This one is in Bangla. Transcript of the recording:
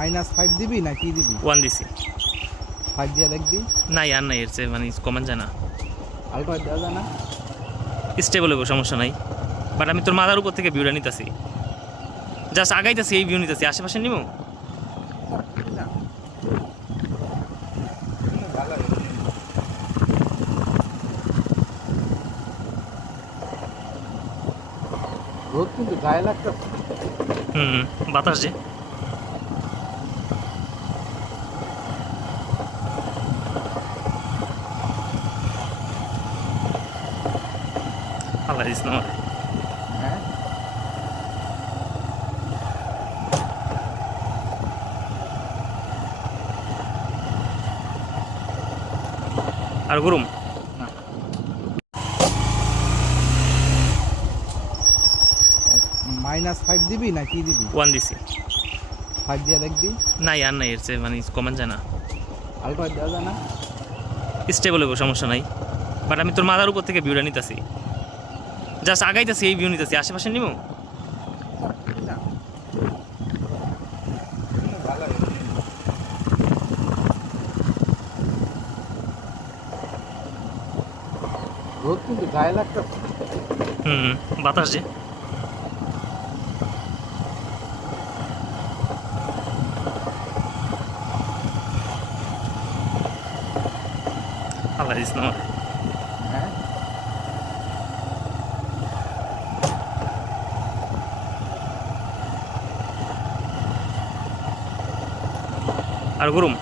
-5 দিবি না কি দিবি? 1 দিছি। 5 দিয়ে দেখবি। নাই আর নাই, এর চেয়ে মানে কমান যায় না। আলট্রা দেওয়া যায় না? স্টেবল হবে, সমস্যা নাই। বাট আমি তোর মাথার উপর থেকে ভিউটা নিতেছি, জাস্ট আগাইতেছি, এই ভিউ নিতেছি। আশেপাশে নিবো। রোদ কিন্তু গায়ে লাগতেছে। বাতাস যে। আল্লাহ দিস না আমার। হ্যাঁ, আর গরম। -5 দিবি না কি দিবি? 1 দিছি। 5 দিয়ে দেখবি। নাই আর নাই, এর চেয়ে মানে কমান যায় না। আলট্রা দেওয়া যায় না? স্টেবল হবে, সমস্যা নাই। বাট আমি তোর মাথার উপর থেকে ভিউটা নিতেছি, জাস্ট আগাইতেছি, এই ভিউ নিতেছি। আশেপাশে নিবো। রোদ কিন্তু গায়ে লাগতেছে। বাতাস যে। আল্লাহ দিস না আমার। হ্যাঁ, আর গরম।